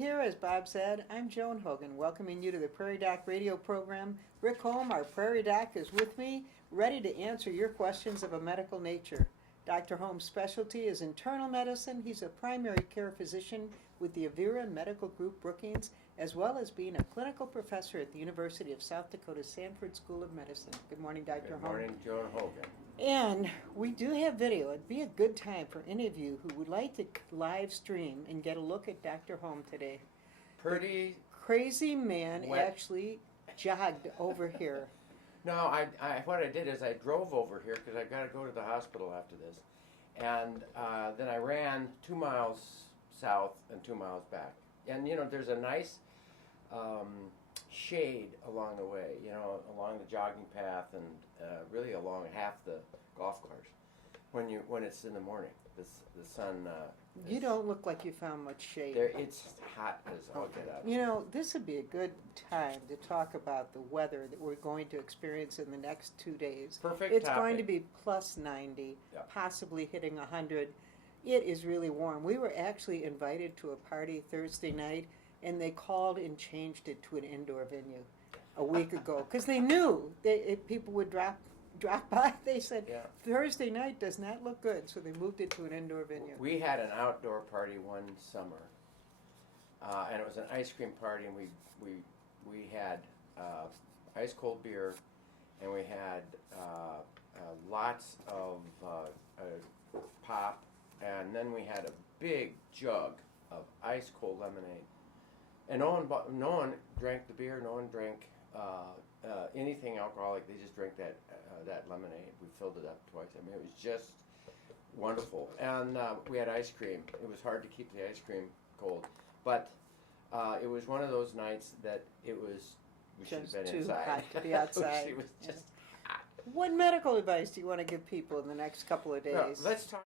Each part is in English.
here, as Bob said. I'm Joan Hogan, welcoming you to the Prairie Doc Radio program. Rick Holm, our Prairie Doc, is with me, ready to answer your questions of a medical nature. Dr. Holm's specialty is internal medicine. He's a primary care physician with the Avera Medical Group Brookings, as well as being a clinical professor at the University of South Dakota Sanford School of Medicine. Good morning, Dr. Holm. Good morning, Joan Hogan. And we do have video. It'd be a good time for any of you who would like to live stream and get a look at Dr. Holm today. Pretty The crazy man wet. Actually jogged over here. No, what I did is I drove over here because I got to go to the hospital after this, and then I ran 2 miles south and 2 miles back. And there's a nice shade along the way, along the jogging path and really along half the golf course when it's in the morning. The sun. You don't look like you found much shade. It's hot as all get out. This would be a good time to talk about the weather that we're going to experience in the next 2 days. Perfect It's topic. going to be plus 90, Yeah. possibly hitting 100. It is really warm. We were actually invited to a party Thursday night, and they called and changed it to an indoor venue a week ago because they knew people would drop by. They said, Yeah. Thursday night does not look good, so they moved it to an indoor venue. We had an outdoor party one summer, and it was an ice cream party, and we had ice cold beer, and we had lots of pop, and then we had a big jug of ice cold lemonade, and no one drank the beer, no one drank anything alcoholic. They just drank that lemonade. We filled it up twice. I mean, it was just wonderful. And we had ice cream. It was hard to keep the ice cream cold, but it was one of those nights that we should have Just been too inside. hot to be outside. It was just hot. What medical advice do you want to give people in the next couple of Well, days? let's talk.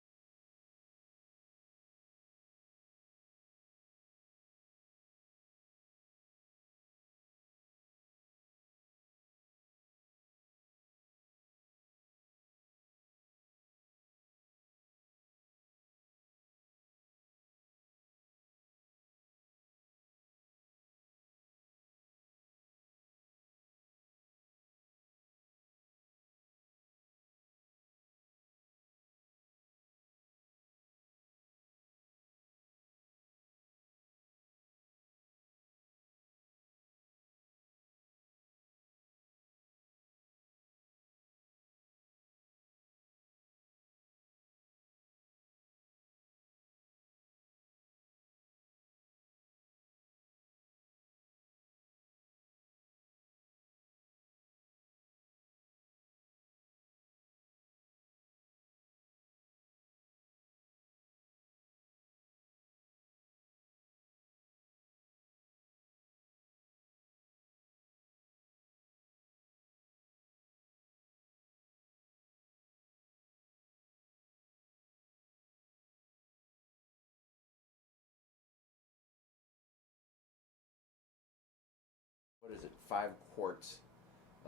What is it? 5 quarts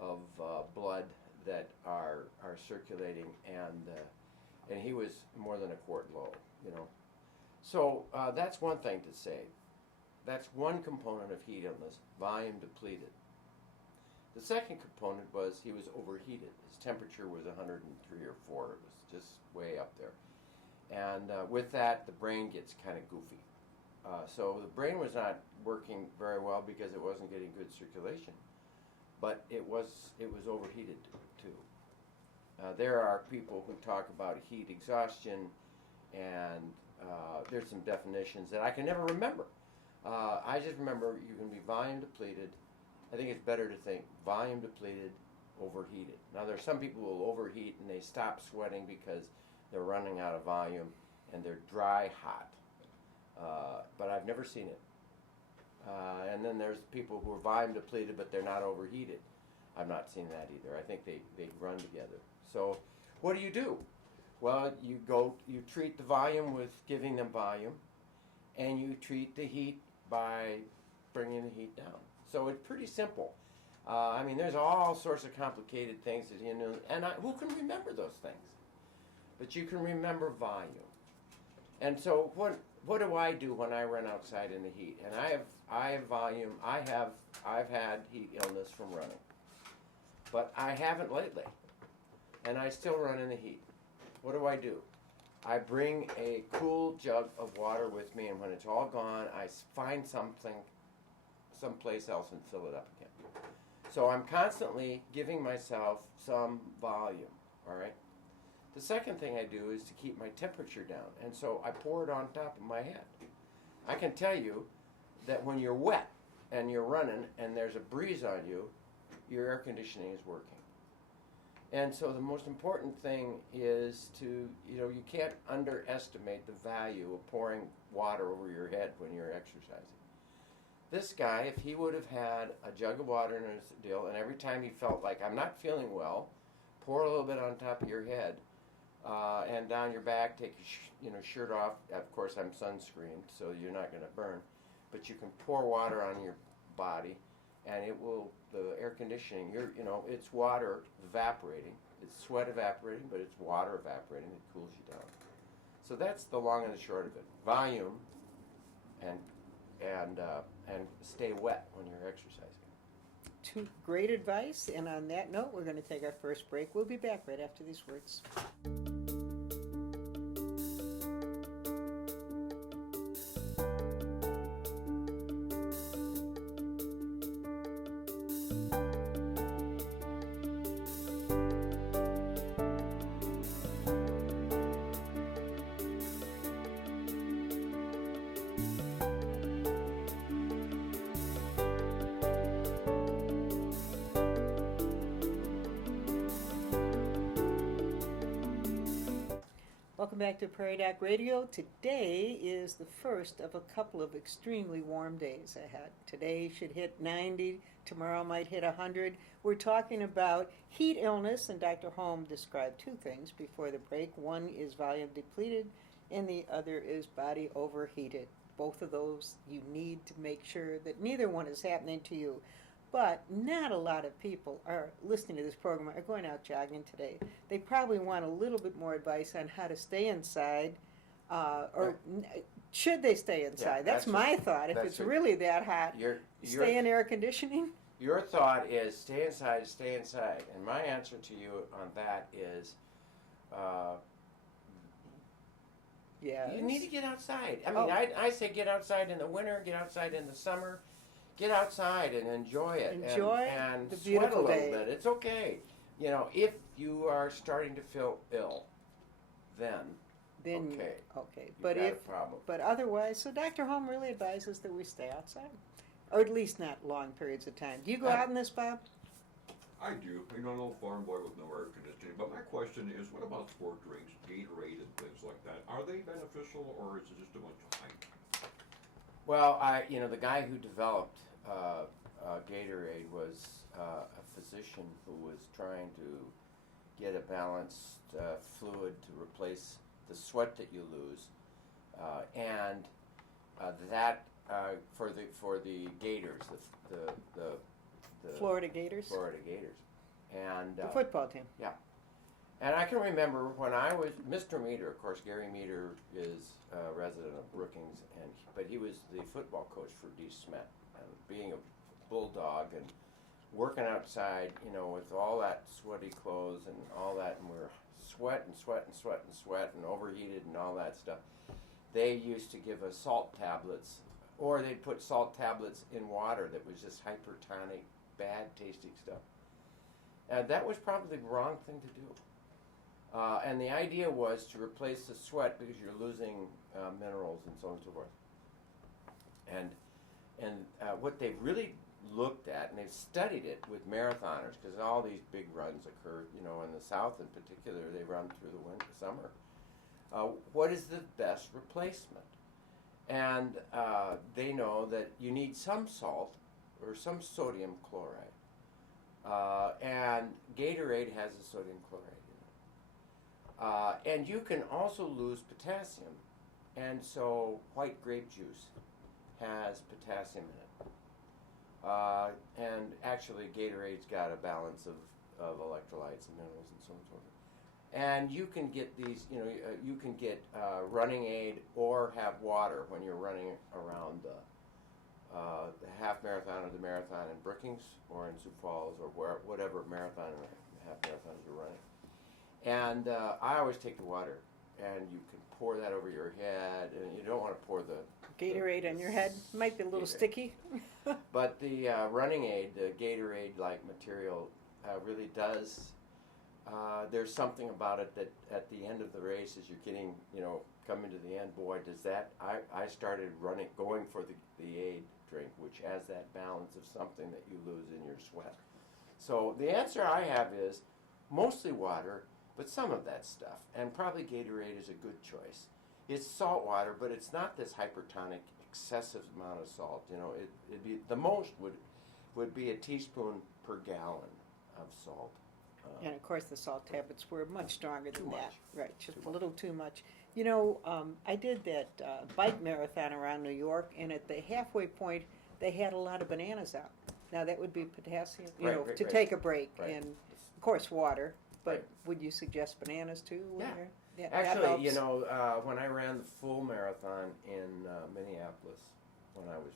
of blood that are circulating, and he was more than a quart low. So that's one thing to say. That's one component of heat illness, volume depleted. The second component was he was overheated. His temperature was 103 or 4. It was just way up there. And with that, the brain gets kind of goofy. So the brain was not working very well because it wasn't getting good circulation. But it was overheated too. There are people who talk about heat exhaustion, and there's some definitions that I can never remember. I just remember you can be volume depleted. I think it's better to think volume depleted, overheated. Now there's some people who will overheat and they stop sweating because they're running out of volume and they're dry hot. But I've never seen it. And then there's people who are volume depleted but they're not overheated. I've not seen that either. I think they run together. So what do? Well, you treat the volume with giving them volume, and you treat the heat by bringing the heat down. So it's pretty simple. There's all sorts of complicated things that and who can remember those things? But you can remember volume. And so what do I do when I run outside in the heat? And I've had heat illness from running, but I haven't lately, and I still run in the heat. What do? I bring a cool jug of water with me, and when it's all gone, I find someplace else and fill it up again. So I'm constantly giving myself some volume, all right? The second thing I do is to keep my temperature down, and so I pour it on top of my head. I can tell you that when you're wet and you're running and there's a breeze on you, your air conditioning is working. And so the most important thing is to, you can't underestimate the value of pouring water over your head when you're exercising. This guy, if he would have had a jug of water in his deal, and every time he felt like, I'm not feeling well, pour a little bit on top of your head and down your back, take your shirt off. Of course, I'm sunscreened, so you're not going to burn. But you can pour water on your body, and it will, the air conditioning, it's water evaporating. It's sweat evaporating, but it's water evaporating. It cools you down. So that's the long and the short of it. Volume and stay wet when you're exercising. Two great advice, and on that note, we're going to take our first break. We'll be back right after these words. Welcome back to Prairie Doc Radio. Today is the first of a couple of extremely warm days ahead. Today should hit 90, tomorrow might hit 100. We're talking about heat illness, and Dr. Holm described two things before the break. One is volume depleted, and the other is body overheated. Both of those you need to make sure that neither one is happening to you. But not a lot of people are listening to this program are going out jogging today. They probably want a little bit more advice on how to stay inside, should they stay inside? Yeah, that's my thought. If it's really that hot, stay in air conditioning. Your thought is stay inside. And my answer to you on that is you need to get outside. I mean, I say get outside in the winter, get outside in the summer. Get outside and enjoy it. And the sweat a beautiful little day. bit. It's okay. If you are starting to feel ill, then okay. But got a problem. But otherwise, so Dr. Holm really advises that we stay outside, or at least not long periods of time. Do you go out in this, Bob? I do. I'm an old farm boy with no air conditioning. But my question is, what about sport drinks, Gatorade and things like that? Are they beneficial, or is it just a bunch of hype? Well, the guy who developed Gatorade was a physician who was trying to get a balanced fluid to replace the sweat that you lose, and that for the Gators, the Florida Gators. Florida Gators, and The football team. Yeah. And I can remember when I was Mr. Meter. Of course, Gary Meter is a resident of Brookings, but he was the football coach for D. Smet. And being a bulldog and working outside, with all that sweaty clothes and all that, and we're sweat and overheated and all that stuff. They used to give us salt tablets, or they'd put salt tablets in water that was just hypertonic, bad tasting stuff. And that was probably the wrong thing to do. And the idea was to replace the sweat because you're losing minerals and so on and so forth. And what they've really looked at, and they've studied it with marathoners, because all these big runs occur, in the South in particular, they run through the summer. What is the best replacement? And they know that you need some salt or some sodium chloride. And Gatorade has a sodium chloride in it. And you can also lose potassium. And so white grape juice has potassium in it. And actually Gatorade's got a balance of electrolytes and minerals and so on and so forth. And you can get these, you can get running aid or have water when you're running around the half marathon or the marathon in Brookings or in Sioux Falls or whatever marathon or half marathons you're running. And I always take the water, and you can pour that over your head, and you don't want to pour the Gatorade on your head might be a little sticky. But the running aid, the Gatorade-like material, really does. There's something about it that at the end of the race, as you're getting, coming to the end, boy, does that. I started going for the aid drink, which has that balance of something that you lose in your sweat. So the answer I have is mostly water, but some of that stuff, and probably Gatorade is a good choice. It's salt water, but it's not this hypertonic, excessive amount of salt. It'd be the most would be a teaspoon per gallon of salt. And of course, the salt tablets were much stronger than Too that. much. Right, just Too a much. little too much. I did that bike marathon around New York, and at the halfway point, they had a lot of bananas out. Now that would be potassium, Right, to right. take a break, Right. and of course water. But Right. would you suggest bananas too? when Yeah. you're- Yeah, that Actually, helps. when I ran the full marathon in Minneapolis, when I was,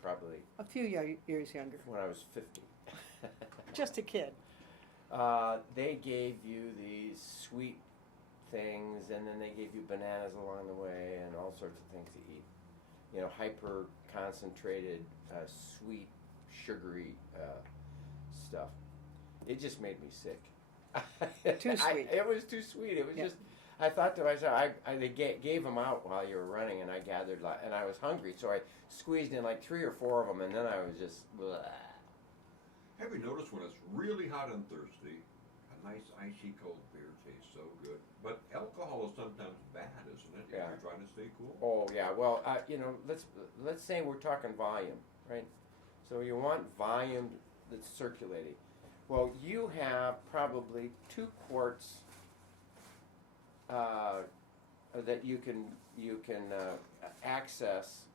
probably A few years younger, when I was 50. just a kid. They gave you these sweet things, and then they gave you bananas along the way, and all sorts of things to eat. Hyper concentrated, sweet, sugary stuff. It just made me sick. Too sweet. It was too sweet. It was Yeah. just. I thought to myself, they gave them out while you were running, and I gathered, and I was hungry, so I squeezed in like 3 or 4 of them, and then I was just. Blah. Have you noticed when it's really hot and thirsty, a nice icy cold beer tastes so good? But alcohol is sometimes bad, isn't it? Yeah. If you're trying to stay cool. Oh yeah, well, let's say we're talking volume, right? So you want volume that's circulating. Well, you have probably 2 quarts that you can access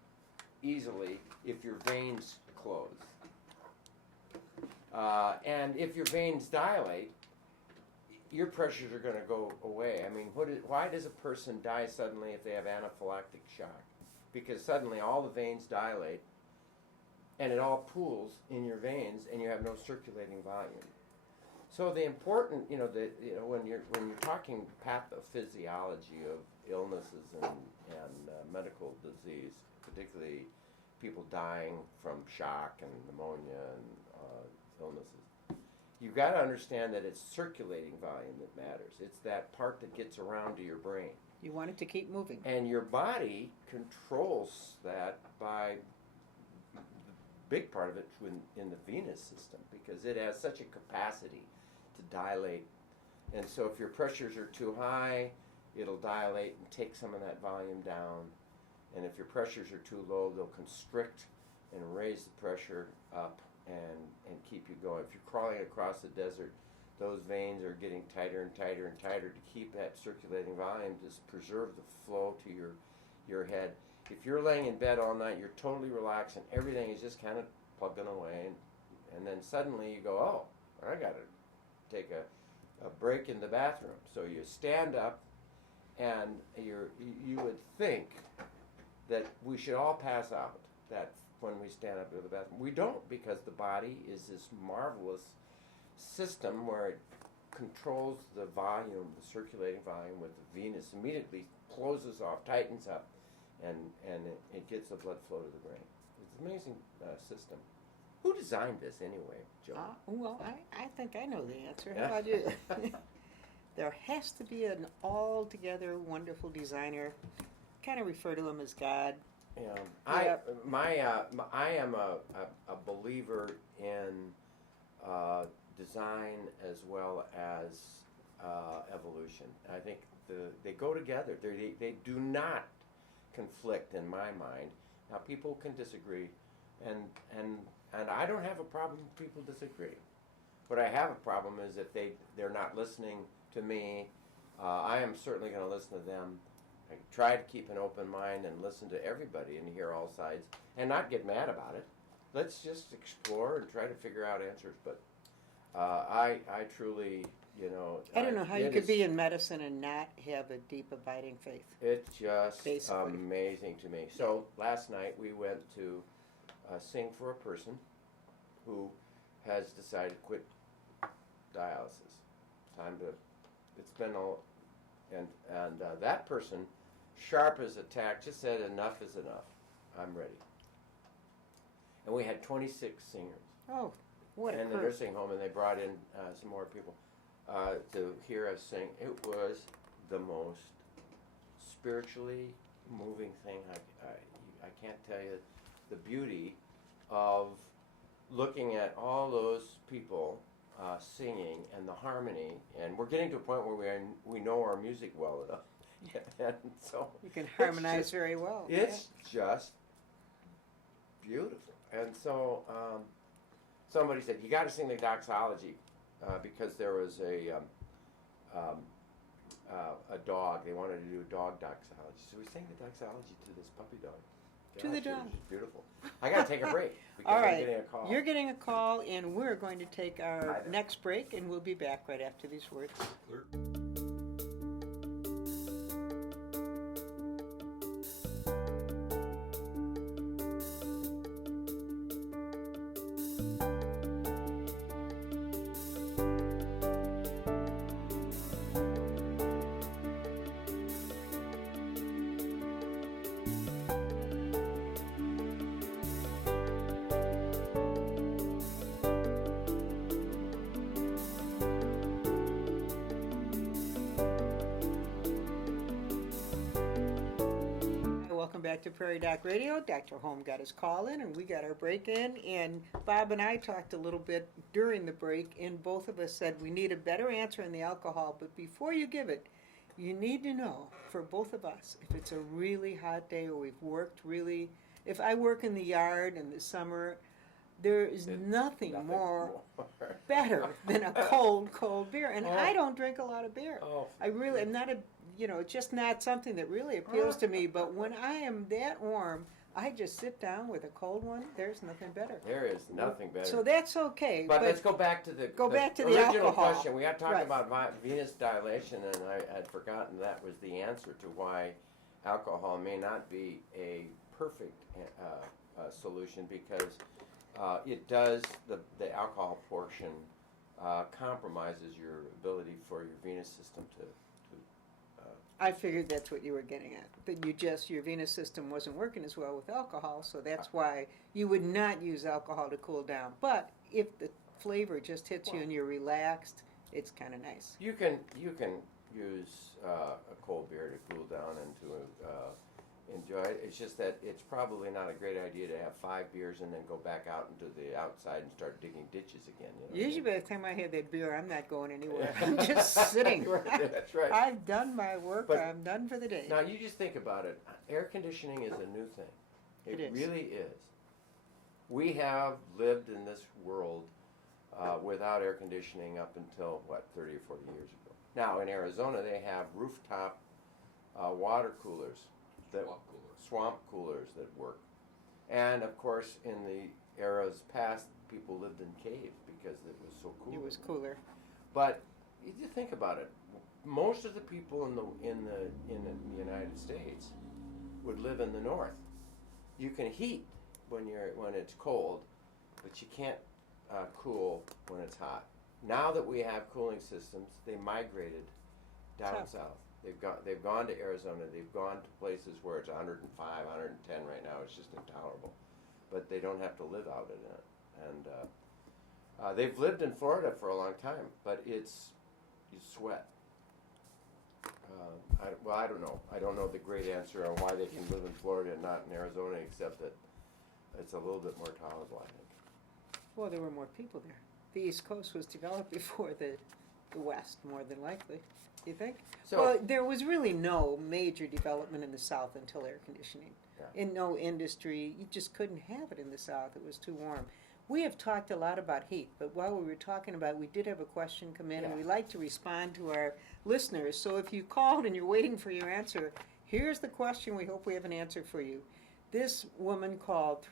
easily if your veins close. And if your veins dilate, your pressures are going to go away. I mean, why does a person die suddenly if they have anaphylactic shock? Because suddenly all the veins dilate, and it all pools in your veins, and you have no circulating volume. So the important, when you're talking pathophysiology of illnesses and medical disease, particularly people dying from shock and pneumonia and illnesses, you've got to understand that it's circulating volume that matters. It's that part that gets around to your brain. You want it to keep moving. And your body controls that by the big part of it in the venous system, because it has such a capacity to dilate. And so if your pressures are too high, it'll dilate and take some of that volume down. And if your pressures are too low, they'll constrict and raise the pressure up and keep you going. If you're crawling across the desert, those veins are getting tighter and tighter and tighter to keep that circulating volume, to preserve the flow to your head. If you're laying in bed all night, you're totally relaxed and everything is just kind of plugging away, and then suddenly you go, oh, I got to take a break in the bathroom. So you stand up, and you would think that we should all pass out that when we stand up to the bathroom. We don't, because the body is this marvelous system where it controls the volume, the circulating volume with the venous, immediately closes off, tightens up, and it gets the blood flow to the brain. It's an amazing system. Who designed this anyway, Joe? Well, I think I know the answer. Yeah. How about you? There has to be an altogether wonderful designer. Kind of refer to him as God. Yeah, Yep. I am a believer in design as well as evolution. I think they go together. They do not conflict in my mind. Now people can disagree, and I don't have a problem if people disagree. What I have a problem is if they're not listening to me. I am certainly going to listen to them. I try to keep an open mind and listen to everybody and hear all sides and not get mad about it. Let's just explore and try to figure out answers. But I truly, you know. I don't know how you it could be is- in medicine and not have a deep abiding faith. It's just Basically. amazing to me. So last night we went to sing for a person who has decided to quit dialysis. Time to, it's been all, and that person, sharp as a tack, just said enough is enough. I'm ready. And we had 26 singers Oh, what a in the curve. nursing home, and they brought in some more people to hear us sing. It was the most spiritually moving thing. I can't tell you the beauty of looking at all those people singing and the harmony, and we're getting to a point where we know our music well enough, and so You can it's harmonize just- very well. It's just beautiful. And so somebody said, you got to sing the doxology because there was a dog. They wanted to do a dog doxology. So we sang the doxology to this puppy dog. To the Gosh, it dog. was beautiful. I got to take a break because All I'm right, getting a call. you're getting a call, and we're going to take Hi our there. next break, and we'll be back right after these words. Clear. Welcome back to Prairie Doc Radio. Dr. Holm got his call in, and we got our break in. And Bob and I talked a little bit during the break, and both of us said we need a better answer on the alcohol. But before you give it, you need to know, for both of us, if it's a really hot day or we've worked really. If I work in the yard in the summer, there is It's nothing Nothing more more. better than a cold beer. And Oh. I don't drink a lot of beer. Oh, I really am not it's just not something that really appeals to me. But when I am that warm, I just sit down with a cold one. There's nothing better. there is nothing better. So that's okay. But let's go back to the original alcohol. question. We had talked Right. about venous dilation, and I had forgotten that was the answer to why alcohol may not be a perfect solution because it does the alcohol portion compromises your ability for your venous system to I figured that's what you were getting at. That your venous system wasn't working as well with alcohol, so that's why you would not use alcohol to cool down. But if the flavor just hits you and you're relaxed, it's kind of nice. You can use a cold beer to cool down and to enjoy it. It's just that it's probably not a great idea to have 5 beers and then go back out into the outside and start digging ditches again. You know what I Usually mean? by the time I have that beer, I'm not going anywhere. I'm just sitting. Right, that's right. I've done my work. But- I'm done for the day. Now you just think about it. Air conditioning is a new thing. It is. Really is. We have lived in this world without air conditioning up until 30 or 40 years ago. Now in Arizona they have rooftop water coolers, swamp coolers that work. And of course in the eras past people lived in caves because it was so cool. It was cooler. But if you think about it, most of the people in the United States would live in the north. You can heat when it's cold, but you can't cool when it's hot. Now that we have cooling systems, they migrated down south. They've gone to Arizona. They've gone to places where it's 105, 110 right now. It's just intolerable. But they don't have to live out in it. And they've lived in Florida for a long time, but you sweat. I don't know. I don't know the great answer on why they can live in Florida and not in Arizona, except that it's a little bit more tolerable, I think. Well, there were more people there. The East Coast was developed before the West, more than likely. You think? So, Well, there was really no major development in the South until air conditioning. Yeah. In no industry, you just couldn't have it in the South. It was too warm. We have talked a lot about heat, but while we were talking about it, we did have a question come in, and Yeah. we like to respond to our listeners. So if you called and you're waiting for your answer, here's the question. We hope we have an answer for you. This woman called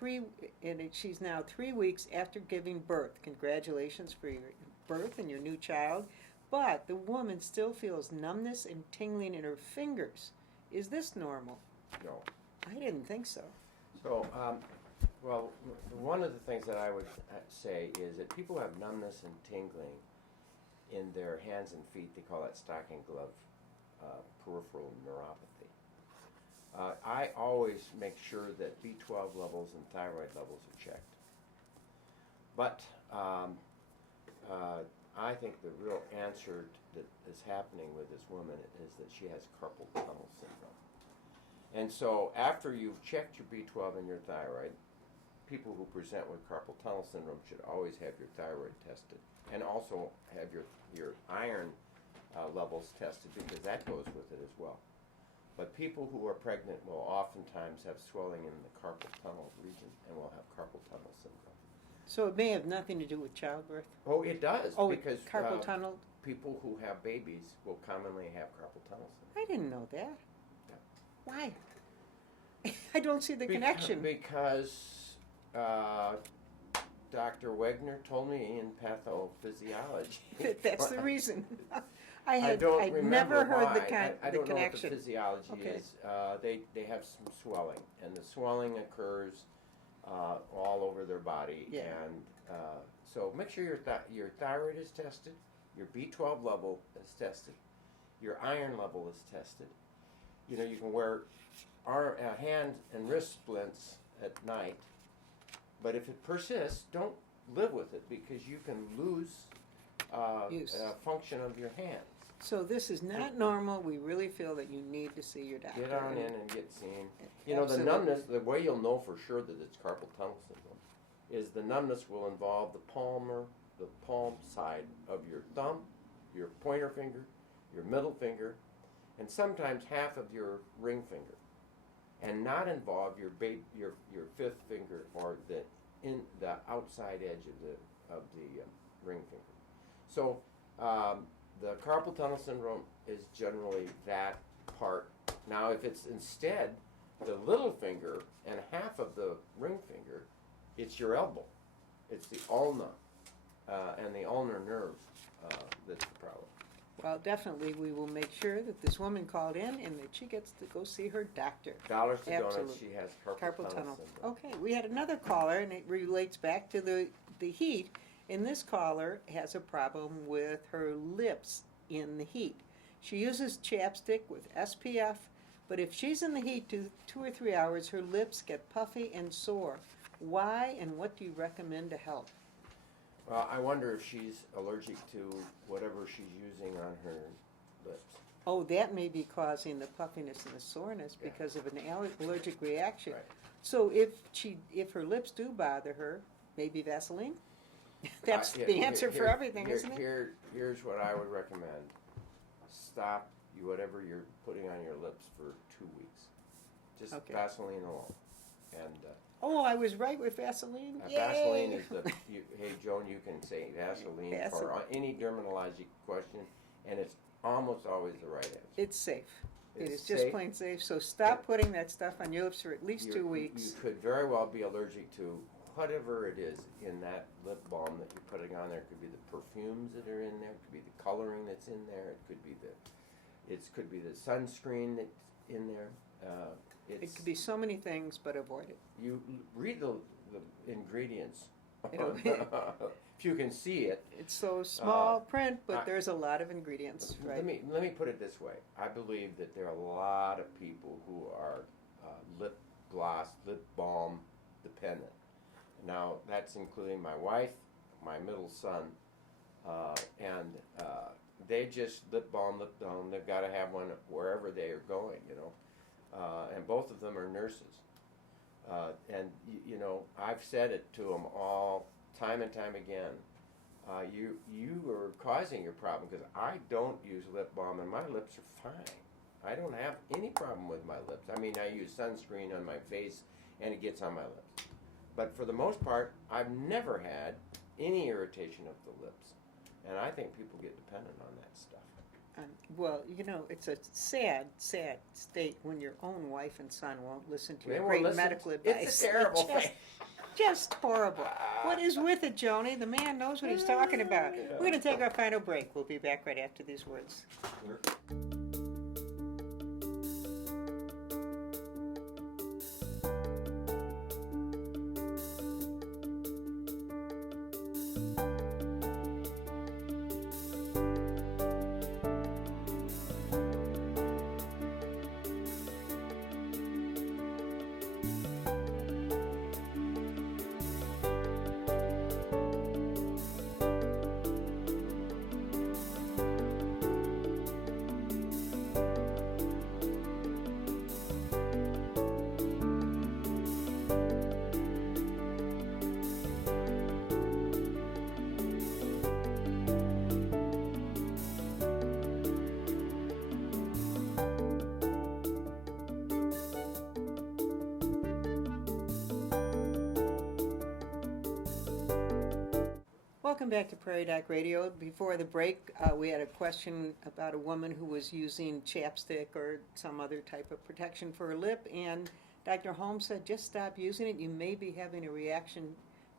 she's now 3 weeks after giving birth. Congratulations for your birth and your new child. but the woman still feels numbness and tingling in her fingers. Is this normal? No. I didn't think so. So, well, one of the things that I would say is that people have numbness and tingling in their hands and feet. They call that stocking glove peripheral neuropathy. I always make sure that B12 levels and thyroid levels are checked. But I think the real answer that is happening with this woman is that she has carpal tunnel syndrome. And so after you've checked your B12 and your thyroid, people who present with carpal tunnel syndrome should always have your thyroid tested and also have your iron levels tested, because that goes with it as well. But people who are pregnant will oftentimes have swelling in the carpal tunnel region and will have carpal tunnel syndrome. So it may have nothing to do with childbirth. Oh, it does, Oh, because carpal tunnel. people who have babies will commonly have carpal tunnel syndrome. I didn't know that. Yeah. Why? I don't see the connection. Because Dr. Wegner told me in pathophysiology. That's the reason. I'd remember never heard why. the I don't know what the connection. physiology Okay. is. They have some swelling, and the swelling occurs all over their body. Yeah. And so make sure your thyroid is tested, your B12 level is tested, your iron level is tested. You know, you can wear hand and wrist splints at night, but if it persists, don't live with it, because you can lose Use. function of your hands. So this is not normal. We really feel that you need to see your doctor. Get on in and get seen. You know, the Absolutely. numbness, the way you'll know for sure that it's carpal tunnel syndrome is the numbness will involve the palm side of your thumb, your pointer finger, your middle finger, and sometimes half of your ring finger, and not involve your fifth finger or the outside edge of the ring finger. So the carpal tunnel syndrome is generally that part. Now, if it's instead the little finger and half of the ring finger, it's your elbow. It's the ulna and the ulnar nerve that's the problem. Well, definitely, we will make sure that this woman called in and that she gets to go see her doctor. Dollars to donuts, Absolutely. she has carpal Carpal tunnel tunnel. syndrome. Okay, we had another caller, and it relates back to the heat. And this caller has a problem with her lips in the heat. She uses chapstick with SPF, but if she's in the heat 2 or 3 hours, her lips get puffy and sore. Why, and what do you recommend to help? Well, I wonder if she's allergic to whatever she's using on her lips. Oh, that may be causing the puffiness and the soreness Yeah. because of an allergic reaction. Right. So if her lips do bother her, maybe Vaseline? That's the answer for everything, isn't it? Here's what I would recommend. Stop whatever you're putting on your lips for 2 weeks. Just Okay. Vaseline alone. And Oh, I was right with Vaseline. Yay! Vaseline is hey, Joan, you can say Vaseline for Vaseline. any dermatologic question, and it's almost always the right answer. It's safe. It It's is just safe. plain safe. So stop putting that stuff on your lips for at least 2 You weeks. could very well be allergic to whatever it is in that lip balm that you're putting on there. It could be the perfumes that are in there. It could be the coloring that's in there. It could be the sunscreen that's in there. It could be so many things, but avoid it. You read the ingredients. It'll- If you can see it. It's so small print, but I- there's a lot of ingredients, right? Let me put it this way. I believe that there are a lot of people who are lip gloss, lip balm dependent. Now, that's including my wife, my middle son, and they just lip balm. They've got to have one wherever they are going, you know. And both of them are nurses. And, you know, I've said it to them all time and time again. You are causing your problem, because I don't use lip balm and my lips are fine. I don't have any problem with my lips. I mean, I use sunscreen on my face and it gets on my lips. But for the most part, I've never had any irritation of the lips. And I think people get dependent on that stuff. Well, you know, it's a sad, sad state when your own wife and son won't listen to They your won't great listen. medical advice. It's a terrible Just- thing. just horrible. What is with it, Joni? The man knows what he's talking about. We're going to take our final break. We'll be back right after these words. Welcome back to Prairie Doc Radio. Before the break, we had a question about a woman who was using chapstick or some other type of protection for her lip, and Dr. Holmes said just stop using it. You may be having a reaction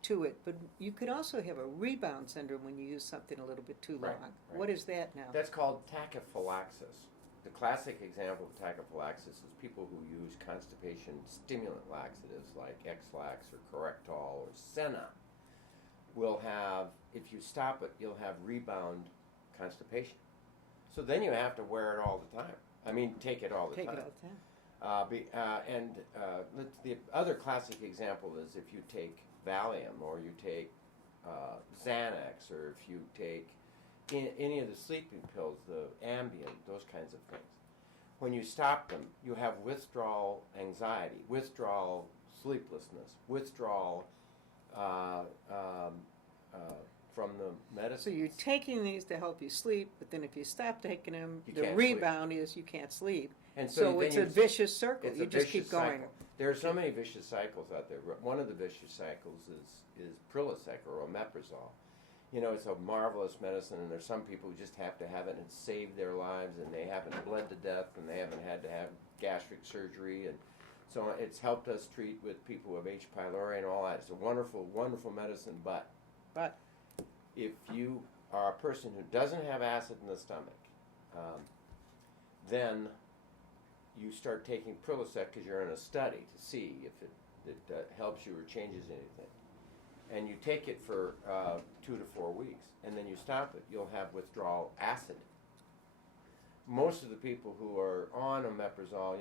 to it, but you could also have a rebound syndrome when you use something a little bit too long. Right. What is that now? That's called tachyphylaxis. The classic example of tachyphylaxis is people who use constipation stimulant laxatives like X-Lax or Correctol or Senna will have, if you stop it, you'll have rebound constipation. So then you have to wear it all the time. I mean, take it all the time. Take it all the time. The other classic example is if you take Valium or you take Xanax or if you take any of the sleeping pills, the Ambien, those kinds of things. When you stop them, you have withdrawal anxiety, withdrawal sleeplessness, withdrawal from the medicine. So you're taking these to help you sleep, but then if you stop taking them, You the can't rebound is you can't sleep. And So then it's a vicious circle. It's You a just vicious keep going. cycle. There are so many vicious cycles out there. One of the vicious cycles is Prilosec or omeprazole. You know, it's a marvelous medicine, and there's some people who just have to have it and save their lives, and they haven't bled to death, and they haven't had to have gastric surgery, and so it's helped us treat with people who have H. pylori and all that. It's a wonderful, wonderful medicine, but if you are a person who doesn't have acid in the stomach, then you start taking Prilosec because you're in a study to see if it helps you or changes anything. And you take it for 2 to 4 weeks, and then you stop it, you'll have withdrawal acid. Most of the people who are on omeprazole,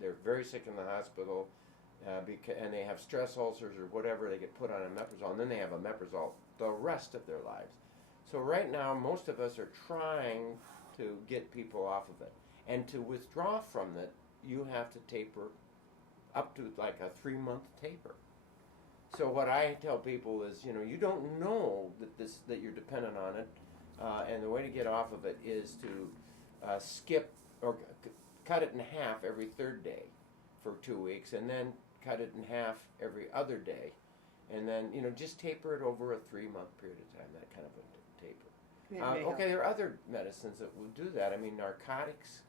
they're very sick in the hospital, and they have stress ulcers or whatever, they get put on omeprazole, and then they have omeprazole the rest of their lives. So right now, most of us are trying to get people off of it. And to withdraw from it, you have to taper up to like a 3-month taper. So what I tell people is, you don't know that you're dependent on it, and the way to get off of it is to skip or cut it in half every third day for 2 weeks, and then cut it in half every other day, and then just taper it over a 3-month period of time. That kind of a taper. Okay, there are other medicines that will do that. I mean, narcotics.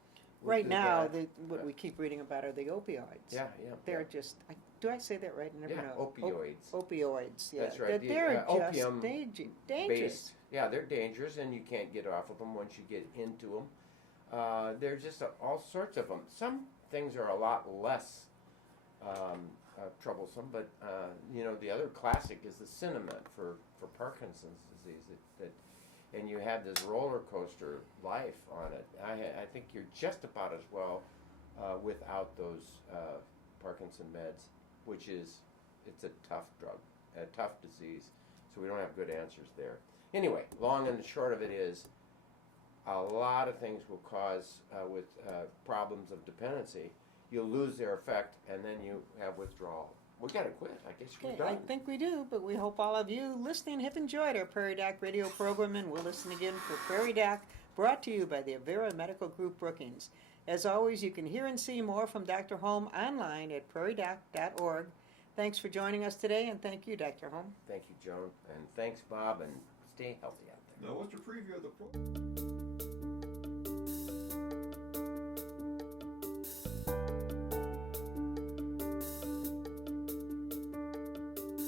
Right now, what we keep reading about are the opioids. Yeah. They're just, do I say that right? I never know. Opioids. Opioids, yeah. That's right. They're just opium dangerous. Yeah, they're dangerous, and you can't get off of them once you get into them. There's just all sorts of them. Some things are a lot less troublesome, but the other classic is the Cinnamon for Parkinson's disease. And you have this roller coaster life on it. I think you're just about as well without those Parkinson meds, it's a tough drug, a tough disease, so we don't have good answers there. Anyway, long and the short of it is, a lot of things will cause with problems of dependency. You'll lose their effect, and then you have withdrawal. We got to quit. I guess we're done. I think we do, but we hope all of you listening have enjoyed our Prairie Doc radio program, and we'll listen again for Prairie Doc, brought to you by the Avera Medical Group Brookings. As always, you can hear and see more from Dr. Holm online at prairiedoc.org. Thanks for joining us today, and thank you, Dr. Holm. Thank you, Joan, and thanks, Bob, and stay healthy out there. Now, what's your preview of the program?